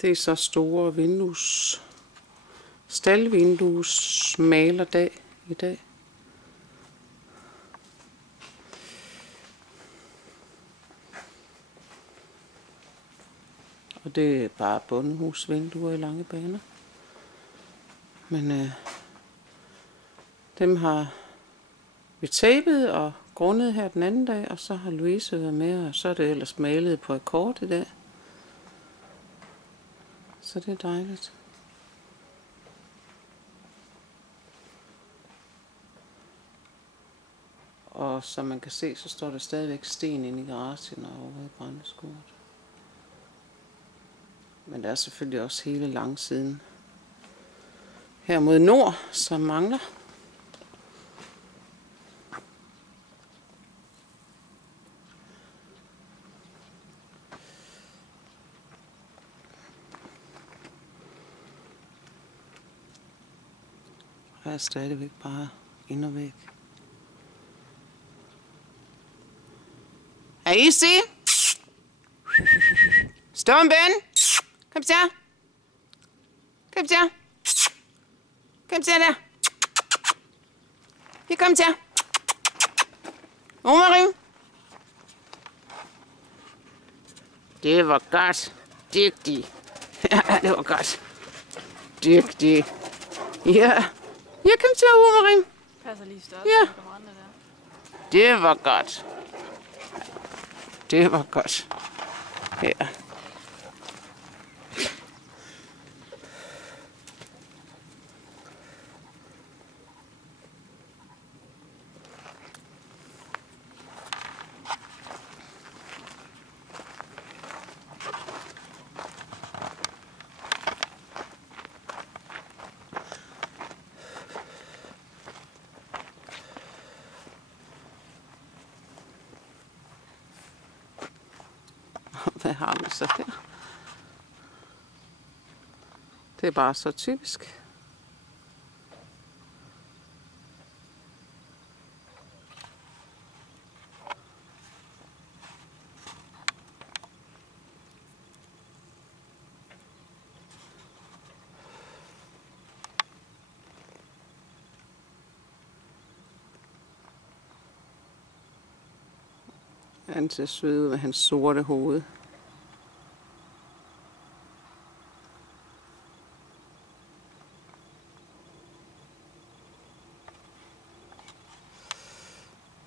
Det er så store staldvinduesmalerdag i dag. Og det er bare bundehusvinduer i lange baner. Men dem har vi tapet og grundet her den anden dag, og så har Louise været med, og så er det ellers malet på akkord i dag. Så det er dejligt. Og som man kan se, så står der stadigvæk sten inde i garagen og over i brændeskuret. Men der er selvfølgelig også hele langsiden her mod nord, som mangler. Der er stadigvæk bare indervæg. Er I se? Stumpen! Kom så! Kom så! Kom så der! Hier, kom så! Marie! Det var godt. Dygtig. Ja, det var godt. Dygtig. Ja. Ja, kom så, Marie. Passer lige større. Ja. Der. Det var godt. Det var godt. Ja. Hvad har man så her? Det er bare så typisk. Han ser sød ud med hans sorte hoved.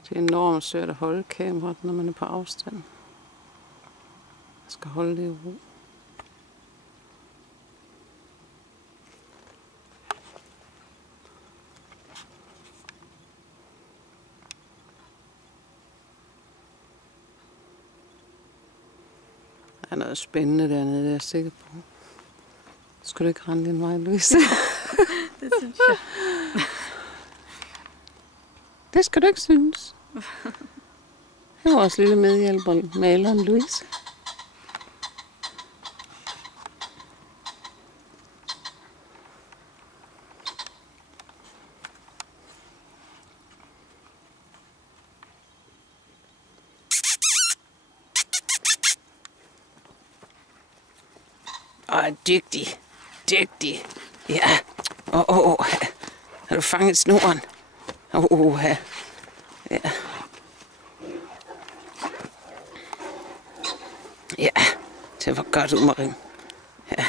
Det er enormt svært at holde kameraet, når man er på afstand. Man skal holde det i ro. Der er noget spændende dernede, det er jeg sikker på. Skal du ikke rende din vej, Louise? Det synes jeg. Det skal du ikke synes. Det er vores lille medhjælper, maleren Louise. Dygtig. Dygtig. Ja. Har du fanget snoren? Ja. Ja, det var godt, Marie. Ja.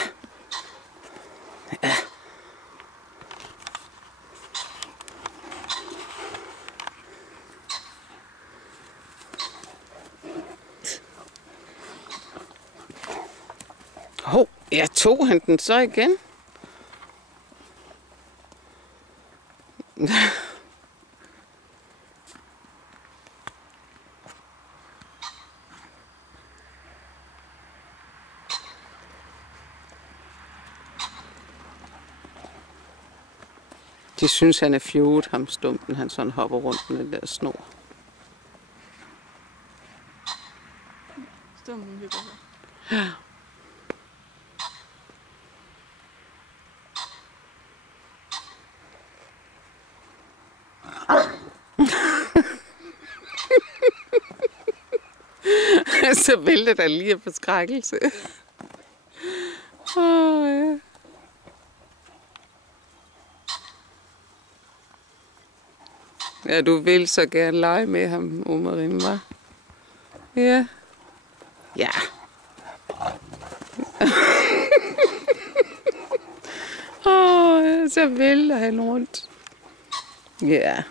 Ja. Jeg tog han den så igen. De synes, han er fjollet, ham stumpen. Han sådan hopper rundt med den der snor. Stumpen hygger sig. Ja. Så vælter der lige af forskrækkelse. Ja. Ja, du vil så gerne lege med ham, Omarin, hva'? Ja. Ja. Ja, så vælter han rundt. Ja.